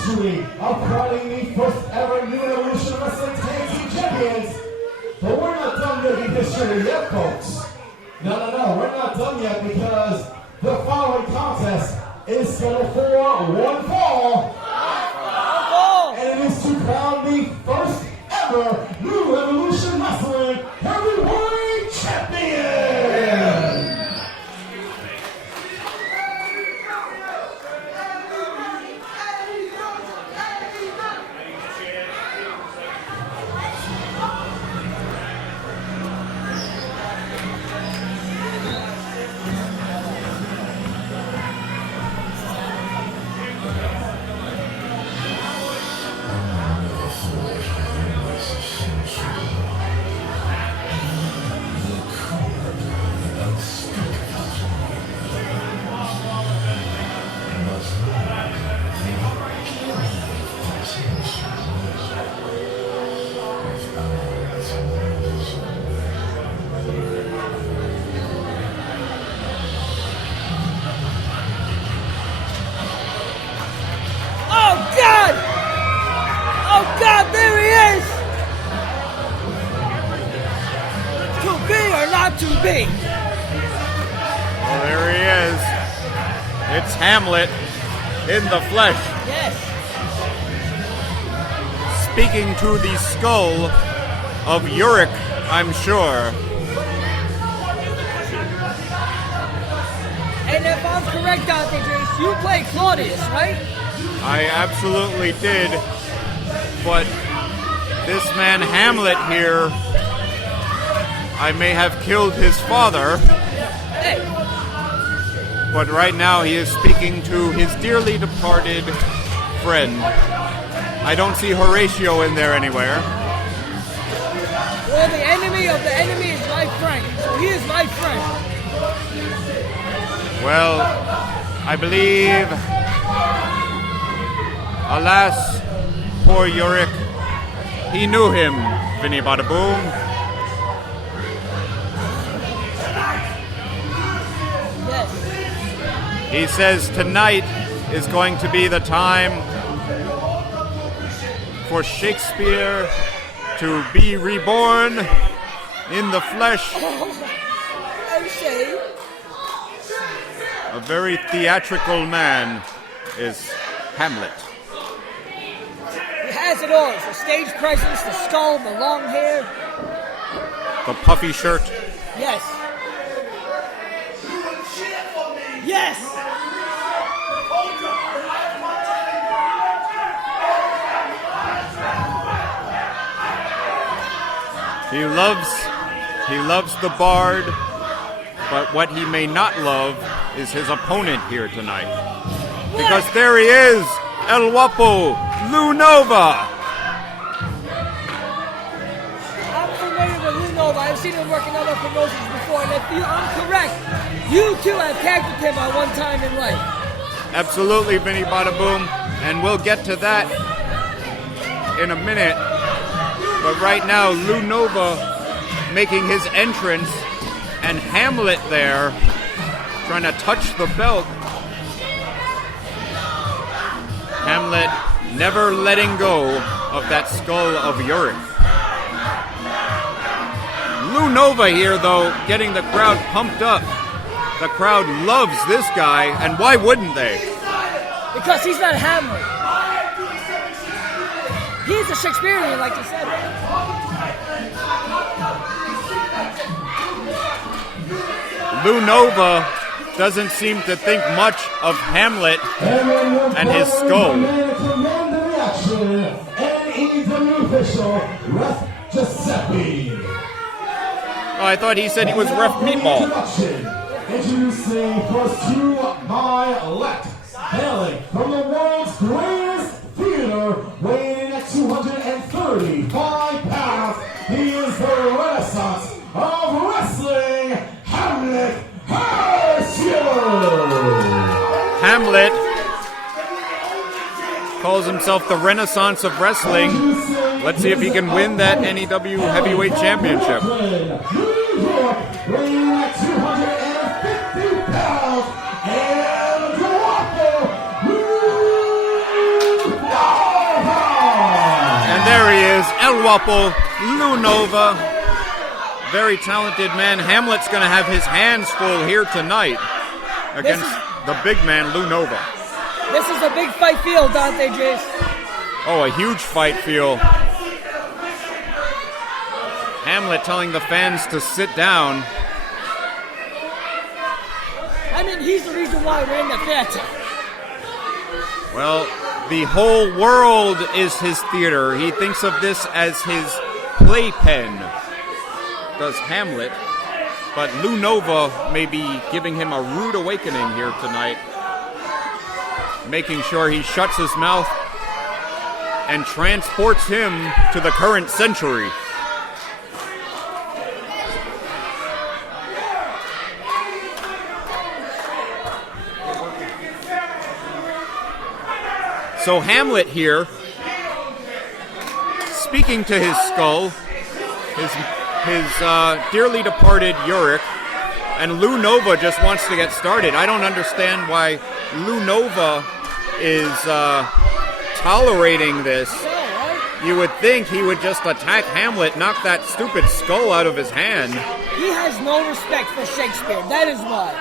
history of crowning the first ever New Evolution Wrestling Tag Team Champions. But we're not done making history yet, folks. No, we're not done yet because the following contest is scheduled for one fall. And it is to crown the first ever New Evolution Wrestling Heavyweight Champion. To be. Well, there he is. It's Hamlet in the flesh. Yes. Speaking to the skull of Uric, I'm sure. And if I'm correct, Dante, Jayce, you played Claudius, right? I absolutely did. But this man Hamlet here, I may have killed his father, but right now he is speaking to his dearly departed friend. I don't see Horatio in there anywhere. Well, the enemy of the enemy is my friend, so he is my friend. Well, I believe, alas, poor Uric, he knew him, Vinny Badaboom. He says tonight is going to be the time for Shakespeare to be reborn in the flesh. A very theatrical man is Hamlet. He has it all. The stage presence, the skull, the long hair. The puffy shirt. Yes. Yes! He loves the Bard, but what he may not love is his opponent here tonight. Because there he is, El Guapo, Lou Nova. I'm familiar with Lou Nova. I've seen him work in other promotions before, and if I'm correct, you two have tagged with him at one time in life. Absolutely, Vinny Badaboom, and we'll get to that in a minute. But right now, Lou Nova making his entrance, and Hamlet there trying to touch the belt. Hamlet never letting go of that skull of Uric. Lou Nova here, though, getting the crowd pumped up. The crowd loves this guy, and why wouldn't they? Because he's not Hamlet. He's a Shakespearean, like you said. Lou Nova doesn't seem to think much of Hamlet and his skull. N.E.W official, Ref Giuseppe. Oh, I thought he said he was Ref Meatball. Introducing first to my left, hailing from the world's greatest theater, weighing in at 235 pounds, he is the Renaissance of wrestling, Hamlet Hurtssue. Hamlet calls himself the Renaissance of wrestling. Let's see if he can win that N.E.W Heavyweight Championship. Weighing at 250 pounds, and Guapo. El Guapo, Lou Nova. Very talented man. Hamlet's going to have his hands full here tonight against the big man, Lou Nova. This is a big fight feel, Dante, Jayce. Oh, a huge fight feel. Hamlet telling the fans to sit down. I mean, he's the reason why we're in the theater. Well, the whole world is his theater. He thinks of this as his playpen, does Hamlet. But Lou Nova may be giving him a rude awakening here tonight, making sure he shuts his mouth and transports him to the current century. So Hamlet here, speaking to his skull, his dearly departed Uric, and Lou Nova just wants to get started. I don't understand why Lou Nova is tolerating this. You would think he would just attack Hamlet, knock that stupid skull out of his hand. He has no respect for Shakespeare. That is why.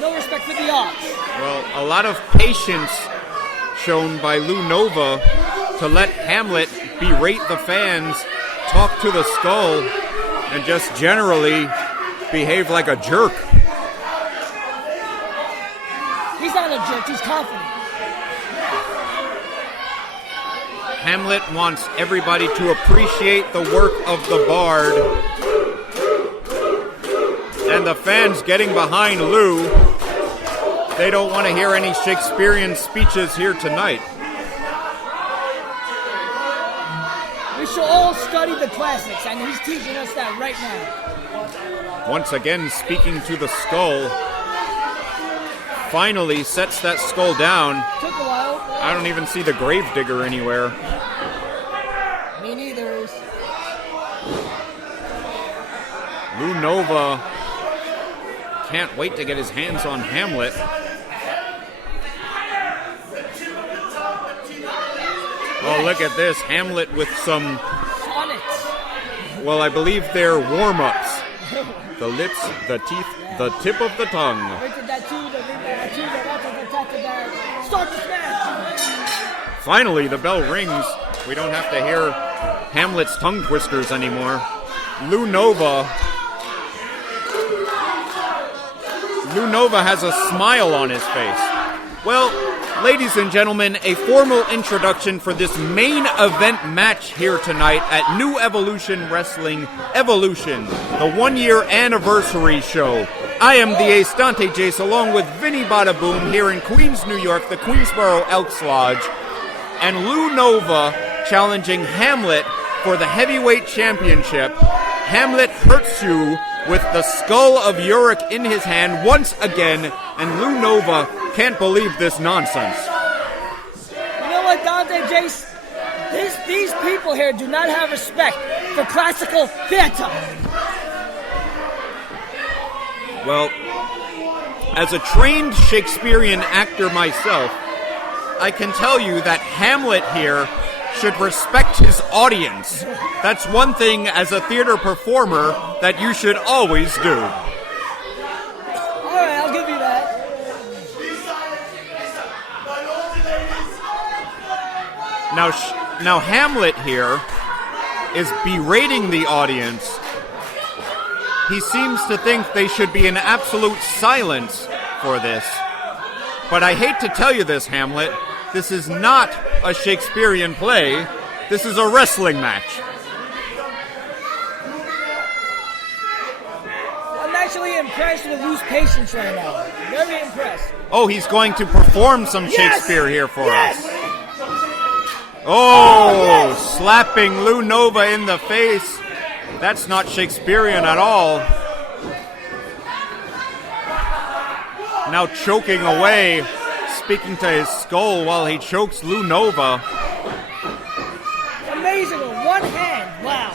No respect for the arts. Well, a lot of patience shown by Lou Nova to let Hamlet berate the fans, talk to the skull, and just generally behave like a jerk. He's not a jerk, he's confident. Hamlet wants everybody to appreciate the work of the bard. And the fans getting behind Lou. They don't want to hear any Shakespearean speeches here tonight. We should all study the classics, and he's teaching us that right now. Once again, speaking to the skull. Finally sets that skull down. Took a while. I don't even see the gravedigger anywhere. Me neither. Lou Nova can't wait to get his hands on Hamlet. Oh, look at this. Hamlet with some, well, I believe they're warm-ups. The lips, the teeth, the tip of the tongue. Start the smash! Finally, the bell rings. We don't have to hear Hamlet's tongue twisters anymore. Lou Nova has a smile on his face. Well, ladies and gentlemen, a formal introduction for this main event match here tonight at New Evolution Wrestling Evolution, the 1-year anniversary show. I am the ace, Dante Jayce, along with Vinny Badaboom here in Queens, New York, the Queensboro Elks Lodge, and Lou Nova challenging Hamlet for the Heavyweight Championship. Hamlet Hurtssue with the skull of Uric in his hand once again, and Lou Nova can't believe this nonsense. You know what, Dante, Jayce? These people here do not have respect for classical theater. Well, as a trained Shakespearean actor myself, I can tell you that Hamlet here should respect his audience. That's one thing as a theater performer that you should always do. All right, I'll give you that. Now Hamlet here is berating the audience. He seems to think they should be in absolute silence for this. But I hate to tell you this, Hamlet. This is not a Shakespearean play. This is a wrestling match. I'm actually impressed with Lou's patience right now. Very impressed. Oh, he's going to perform some Shakespeare here for us. Oh, slapping Lou Nova in the face. That's not Shakespearean at all. Now choking away, speaking to his skull while he chokes Lou Nova. Amazing, with one hand. Wow.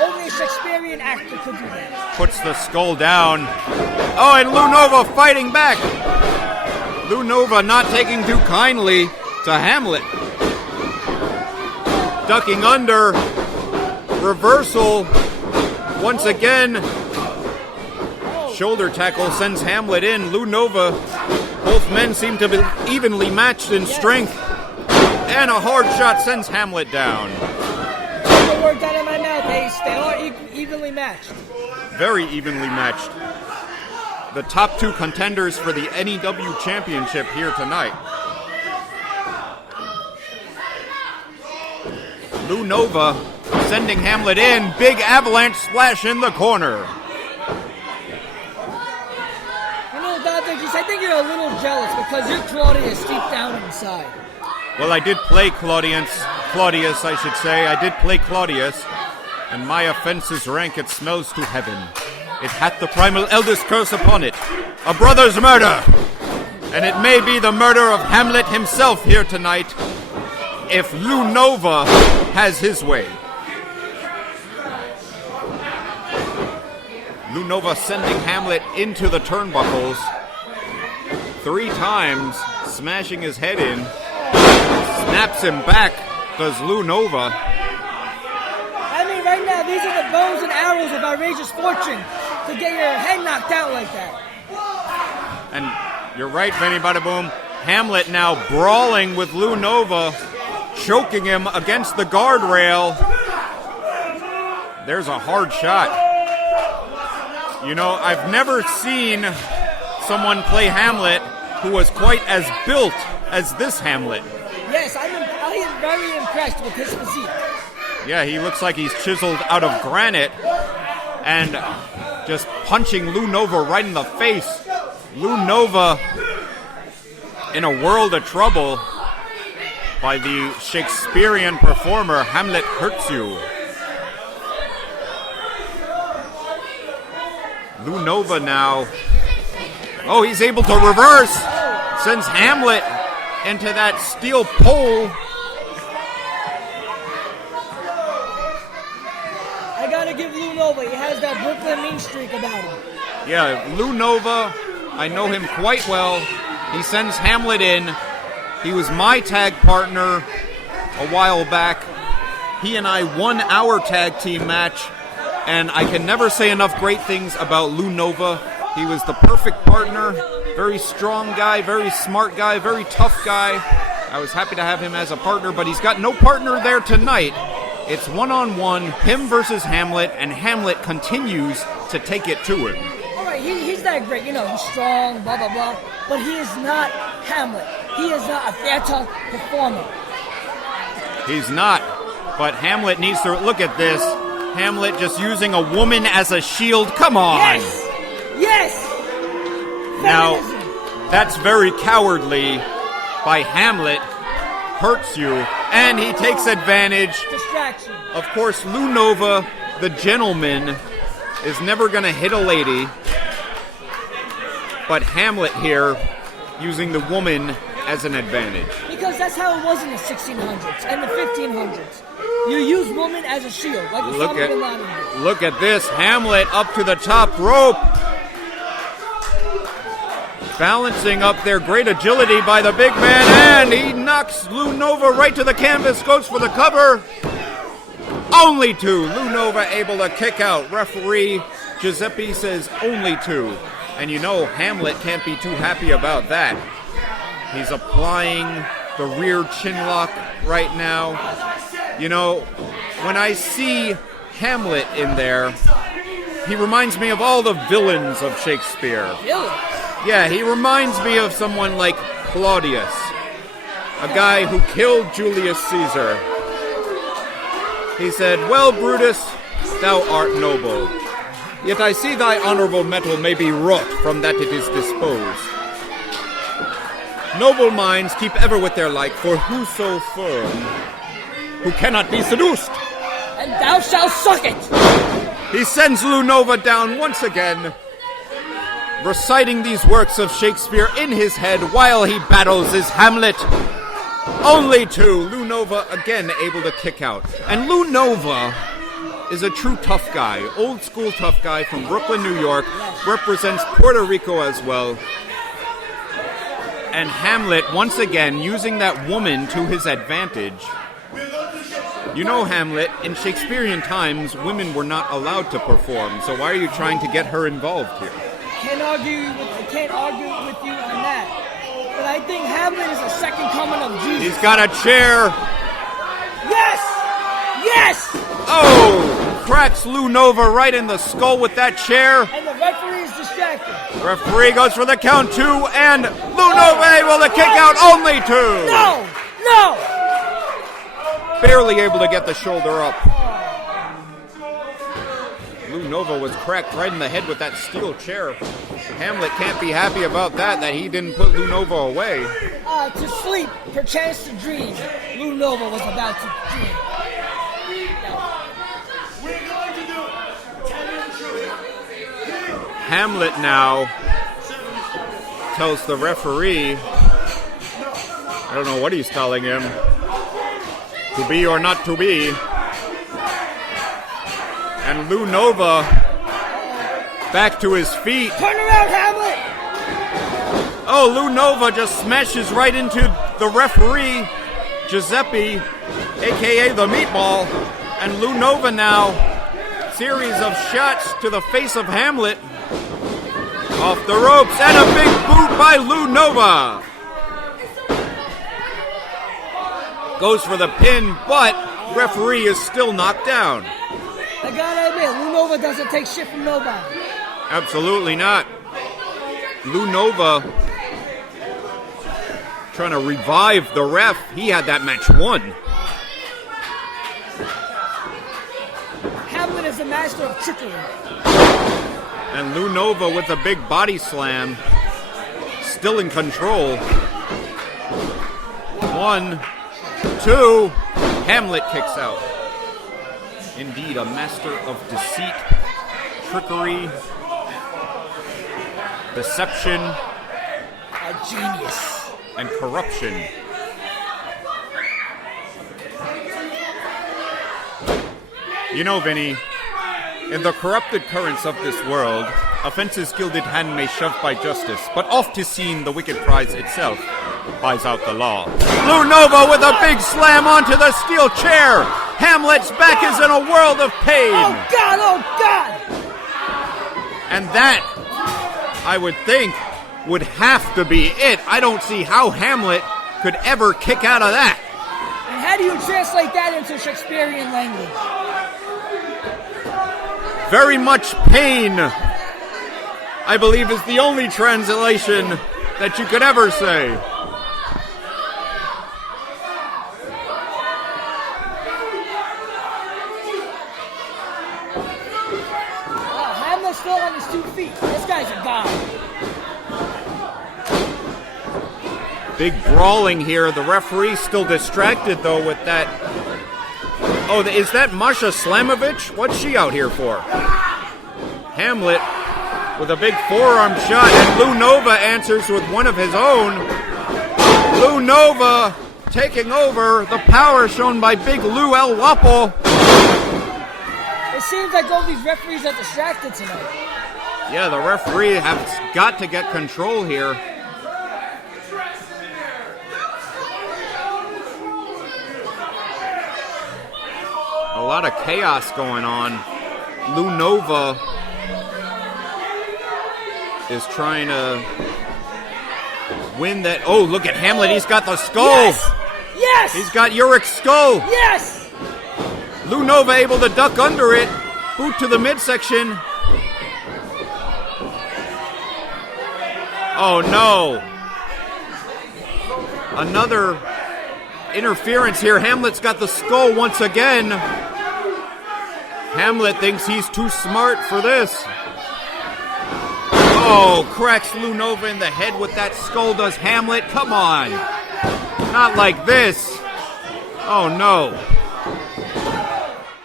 Only a Shakespearean actor could do that. Puts the skull down. Oh, and Lou Nova fighting back. Lou Nova not taking too kindly to Hamlet. ducking under, reversal, once again, shoulder tackle sends Hamlet in. Lou Nova, both men seem to be evenly matched in strength, and a hard shot sends Hamlet down. The word out of my mouth, Ace. They are evenly matched. Very evenly matched. The top two contenders for the N.E.W Championship here tonight. Lou Nova sending Hamlet in. Big avalanche splash in the corner. You know, Dante, I think you're a little jealous because you're Claudius deep down inside. Well, I did play Claudius, I should say. I did play Claudius, and my offenses rank it smells to heaven. It hath the primal eldest curse upon it, a brother's murder. And it may be the murder of Hamlet himself here tonight, if Lou Nova has his way. Lou Nova sending Hamlet into the turnbuckles 3 times, smashing his head in. Snaps him back, does Lou Nova. I mean, right now, these are the bows and arrows of outrageous fortune to get your head knocked out like that. And you're right, Vinny Badaboom. Hamlet now brawling with Lou Nova, choking him against the guardrail. There's a hard shot. You know, I've never seen someone play Hamlet who was quite as built as this Hamlet. Yes, I am very impressed with his physique. Yeah, he looks like he's chiseled out of granite and just punching Lou Nova right in the face. Lou Nova in a world of trouble by the Shakespearean performer Hamlet Hurtssue. Lou Nova now. Oh, he's able to reverse. Sends Hamlet into that steel pole. I gotta give Lou Nova, he has that Brooklyn mean streak about him. Yeah, Lou Nova, I know him quite well. He sends Hamlet in. He was my tag partner a while back. He and I won our tag team match, and I can never say enough great things about Lou Nova. He was the perfect partner, very strong guy, very smart guy, very tough guy. I was happy to have him as a partner, but he's got no partner there tonight. It's one-on-one, him versus Hamlet, and Hamlet continues to take it to him. All right, he's that great, you know, he's strong, blah, blah, blah, but he is not Hamlet. He is not a theater performer. He's not, but Hamlet needs to look at this. Hamlet just using a woman as a shield. Come on! Yes! Yes! Now, Feminism. that's very cowardly by Hamlet Hurtssue, and he takes advantage. Distraction. Of course, Lou Nova, the gentleman, is never going to hit a lady, but Hamlet here using the woman as an advantage. Because that's how it was in the 1600s and the 1500s. You use woman as a shield, like Osama bin Laden did. Look at this, Hamlet up to the top rope. Balancing up their great agility by the big man, and he knocks Lou Nova right to the canvas, goes for the cover. Only 2. Lou Nova able to kick out. Referee Giuseppe says only 2. And you know Hamlet can't be too happy about that. He's applying the rear chin lock right now. You know, when I see Hamlet in there, he reminds me of all the villains of Shakespeare. Villains? Yeah, he reminds me of someone like Claudius, a guy who killed Julius Caesar. He said, "Well, Brutus, thou art noble, yet I see thy honorable metal may be wrought from that it is disposed. Noble minds keep ever with their like, for whoso firm, who cannot be seduced. And thou shalt suck it!" He sends Lou Nova down once again, reciting these works of Shakespeare in his head while he battles his Hamlet. Only 2. Lou Nova again able to kick out. And Lou Nova is a true tough guy, old school tough guy from Brooklyn, New York, represents Puerto Rico as well. And Hamlet once again using that woman to his advantage. You know, Hamlet, in Shakespearean times, women were not allowed to perform, so why are you trying to get her involved here? I can't argue with you on that. But I think Hamlet is a second coming of Jesus. He's got a chair. Yes! Yes! Oh! Cracks Lou Nova right in the skull with that chair. And the referee is distracted. Referee goes for the count 2, and Lou Nova able to kick out only 2. No! No! Barely able to get the shoulder up. Lou Nova was cracked right in the head with that steel chair. Hamlet can't be happy about that he didn't put Lou Nova away. To sleep, perchance to dream. Lou Nova was about to dream. We're going to do 10 injury. Hamlet now tells the referee, I don't know what he's telling him, to be or not to be. And Lou Nova back to his feet. Turn around, Hamlet! Oh, Lou Nova just smashes right into the referee, Giuseppe, a.k.a. the Meatball. And Lou Nova now, series of shots to the face of Hamlet. Off the ropes, and a big boot by Lou Nova. Goes for the pin, but referee is still knocked down. I gotta admit, Lou Nova doesn't take shit from nobody. Absolutely not. Lou Nova trying to revive the ref. He had that match won. Hamlet is a master of trickery. And Lou Nova with a big body slam. Still in control. 1, 2. Hamlet kicks out. Indeed, a master of deceit, trickery, deception, A genius. and corruption. You know, Vinny, in the corrupted currents of this world, offence's gilded hand may shove by justice, but oft is seen the wicked prize itself buys out the law. Lou Nova with a big slam onto the steel chair. Hamlet's back is in a world of pain. Oh, God! Oh, God! And that, I would think, would have to be it. I don't see how Hamlet could ever kick out of that. And how do you translate that into Shakespearean language? Very much pain, I believe, is the only translation that you could ever say. Hamlet's still on his 2 feet. This guy's a god. Big brawling here. The referee's still distracted, though, with that. Oh, is that Masha Slamovich? What's she out here for? Hamlet with a big forearm shot, and Lou Nova answers with one of his own. Lou Nova taking over. The power shown by Big Lou El Guapo. It seems like all these referees are distracted tonight. Yeah, the referee has got to get control here. A lot of chaos going on. Lou Nova is trying to win that. Oh, look at Hamlet. He's got the skull. Yes! Yes! He's got Urik's skull. Yes! Lou Nova able to duck under it. Boot to the midsection. Oh, no. Another interference here. Hamlet's got the skull once again. Hamlet thinks he's too smart for this. Oh, cracks Lou Nova in the head with that skull, does Hamlet. Come on. Not like this. Oh, no.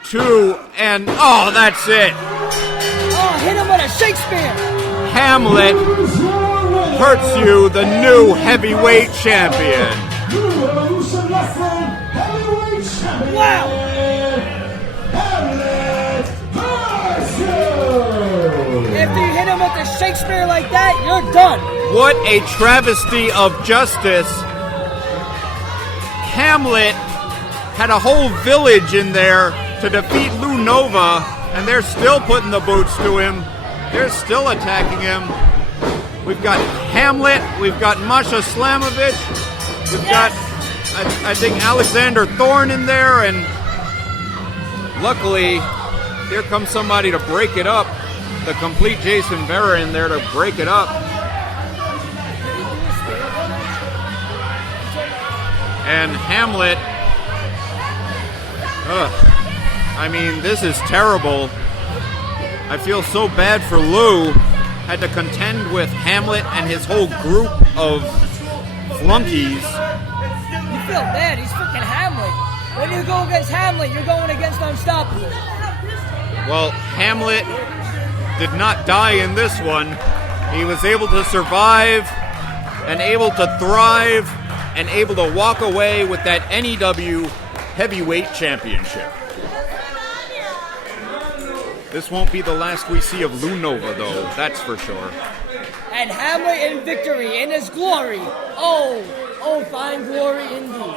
2, and oh, that's it. Oh, hit him with a Shakespeare. Hamlet Hurtssue, the new heavyweight champion. Wow. After you hit him with a Shakespeare like that, you're done. What a travesty of justice. Hamlet had a whole village in there to defeat Lou Nova, and they're still putting the boots to him. They're still attacking him. We've got Hamlet, we've got Masha Slamovich, we've got, I think, Alexander Thorne in there, and luckily, here comes somebody to break it up. The complete Jason Vera in there to break it up. And Hamlet, I mean, this is terrible. I feel so bad for Lou. Had to contend with Hamlet and his whole group of flunkies. You feel bad, he's freaking Hamlet. When you go against Hamlet, you're going against Unstoppable. Well, Hamlet did not die in this one. He was able to survive and able to thrive and able to walk away with that N.E.W Heavyweight Championship. This won't be the last we see of Lou Nova, though, that's for sure. And Hamlet in victory, in his glory. Oh, fine glory indeed.